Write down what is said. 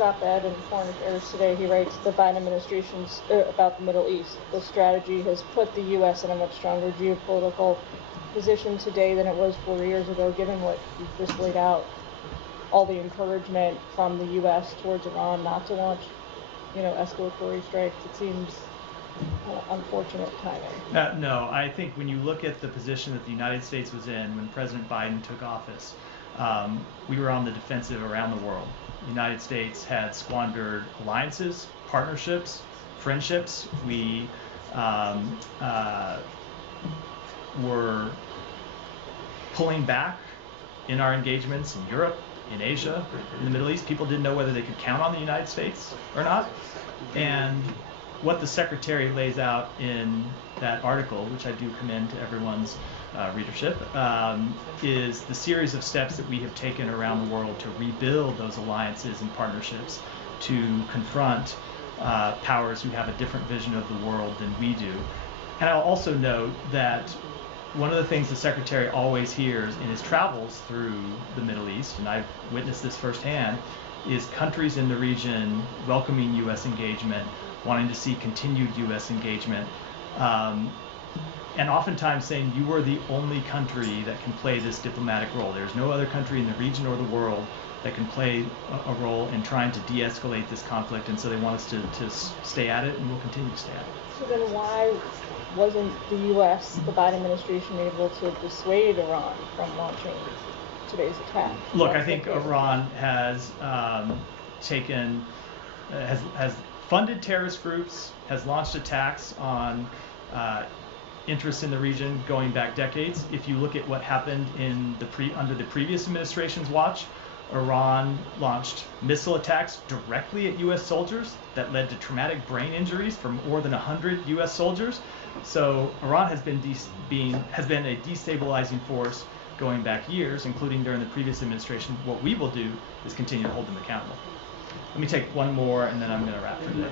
op-ed in Foreign Affairs today, he writes, the Biden administration's about the Middle East. The strategy has put the U.S. in a much stronger geopolitical position today than it was 4 years ago, given what you've just laid out, all the encouragement from the U.S. towards Iran not to launch, escalatory strikes. It seems unfortunate timing. No, I think when you look at the position that the United States was in when President Biden took office, we were on the defensive around the world. The United States had squandered alliances, partnerships, friendships. We were pulling back in our engagements in Europe, in Asia, in the Middle East. People didn't know whether they could count on the United States or not. And what the Secretary lays out in that article, which I do commend to everyone's readership, is the series of steps that we have taken around the world to rebuild those alliances and partnerships, to confront powers who have a different vision of the world than we do. And I'll also note that one of the things the Secretary always hears in his travels through the Middle East, and I've witnessed this firsthand, is countries in the region welcoming U.S. engagement, wanting to see continued U.S. engagement, and oftentimes saying you are the only country that can play this diplomatic role. There's no other country in the region or the world that can play a role in trying to de-escalate this conflict, and so they want us to stay at it, and we'll continue to stay at it. So then why wasn't the U.S., the Biden administration, able to dissuade Iran from launching today's attack? Look, I think Iran has has funded terrorist groups, has launched attacks on interests in the region going back decades. If you look at what happened in under the previous administration's watch, Iran launched missile attacks directly at U.S. soldiers that led to traumatic brain injuries for more than 100 U.S. soldiers. So Iran has been a destabilizing force going back years, including during the previous administration. What we will do is continue to hold them accountable. Let me take one more, and then I'm going to wrap for today.